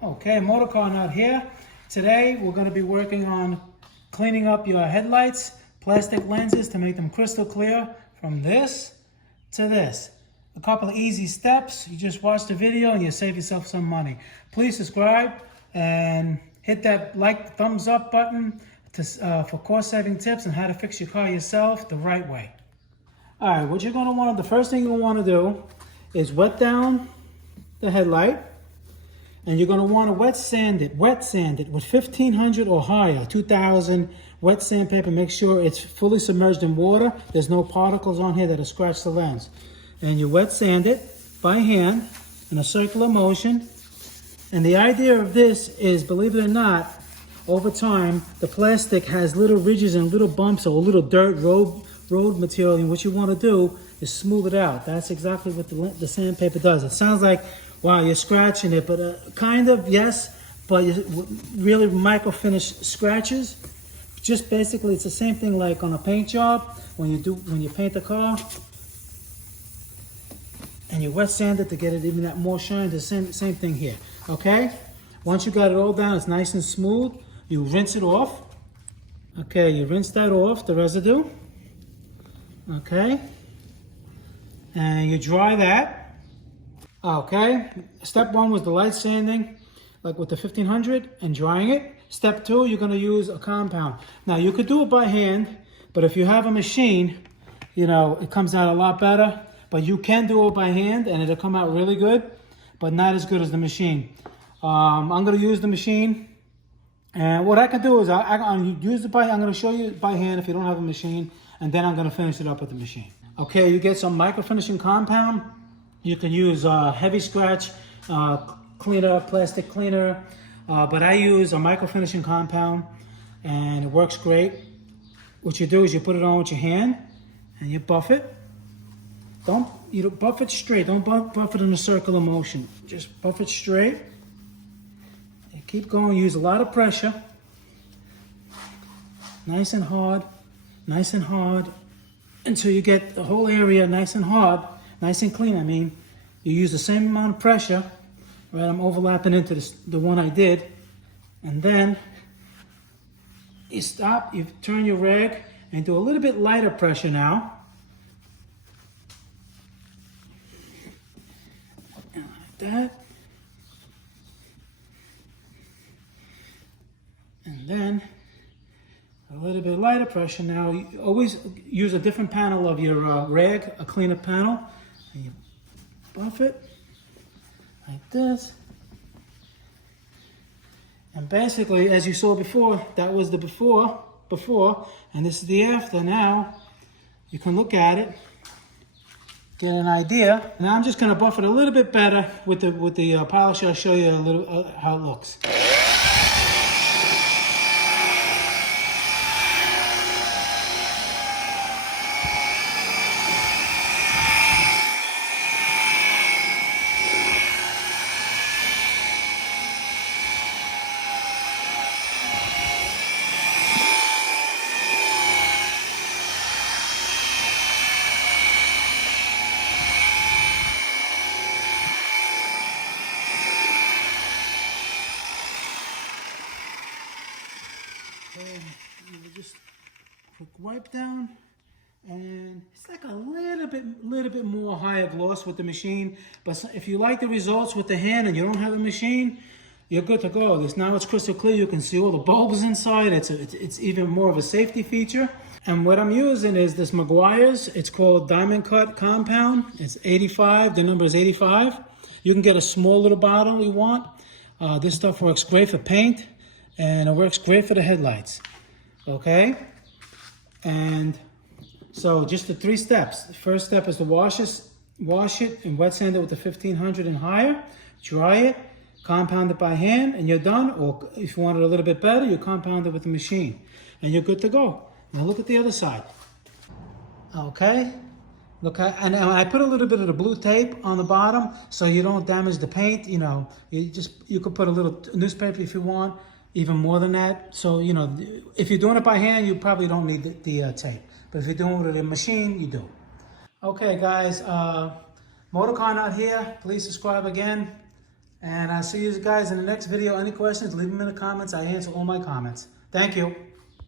Okay, Motorcarnut here. Today we're going to be working on cleaning up your headlights, plastic lenses to make them crystal clear from this to this. A couple of easy steps. You just watch the video and you save yourself some money. Please subscribe and hit that thumbs up button for cost-saving tips on how to fix your car yourself the right way. All right, what you're going to want, the first thing you want to do is wet down the headlight. And you're going to want to wet sand it with 1500 or higher, 2000 wet sandpaper. Make sure it's fully submerged in water. There's no particles on here that'll scratch the lens. And you wet sand it by hand in a circular motion. And the idea of this is, believe it or not, over time, the plastic has little ridges and little bumps or little dirt road material. And what you want to do is smooth it out. That's exactly what the sandpaper does. It sounds like, wow, you're scratching it, but kind of, yes, but really microfinish scratches. Just basically, it's the same thing like on a paint job. When you paint a car and you wet sand it to get it even that more shine, the same thing here, okay? Once you got it all down, it's nice and smooth, you rinse it off. Okay, you rinse that off, the residue. Okay, and you dry that. Okay, step one was the light sanding, like with the 1500 and drying it. Step two, you're going to use a compound. Now, you could do it by hand, but if you have a machine, you know, it comes out a lot better. But you can do it by hand and it'll come out really good, but not as good as the machine. I'm going to use the machine. And what I can do is I'm going to show you by hand if you don't have a machine, and then I'm going to finish it up with the machine. Okay, you get some microfinishing compound. You can use heavy scratch cleaner, plastic cleaner, but I use a microfinishing compound and it works great. What you do is you put it on with your hand and you buff it. You don't buff it straight, don't buff it in a circular motion. Just buff it straight. And keep going, use a lot of pressure. Nice and hard, until you get the whole area nice and hard. Nice and clean, I mean. You use the same amount of pressure, right? I'm overlapping into the one I did. And then you stop, you turn your rag and do a little bit lighter pressure now. And like that. And then a little bit lighter pressure now. You always use a different panel of your rag, a cleaner panel. And you buff it like this. And basically, as you saw before, that was the before, and this is the after. Now, you can look at it, get an idea. Now I'm just going to buff it a little bit better with the polish. I'll show you a little how it looks. You just quick wipe down, and it's like a little bit more higher gloss with the machine. But if you like the results with the hand and you don't have a machine, you're good to go. Now it's crystal clear. You can see all the bulbs inside. It's even more of a safety feature. And what I'm using is this Meguiar's. It's called Diamond Cut Compound. It's 85. The number is 85. You can get a small little bottle you want. This stuff works great for paint, and it works great for the headlights. Okay, and so just the 3 steps. The first step is to wash it and wet sand it with the 1500 and higher, dry it, compound it by hand, and you're done. Or if you want it a little bit better, you compound it with the machine, and you're good to go. Now look at the other side. Okay, look, and I put a little bit of the blue tape on the bottom so you don't damage the paint. You know, you could put a little newspaper if you want. Even more than that. So, you know, if you're doing it by hand, you probably don't need the tape. But if you're doing it with a machine, you do. Okay, guys, Motorcarnut here. Please subscribe again. And I'll see you guys in the next video. Any questions, leave them in the comments. I answer all my comments. Thank you.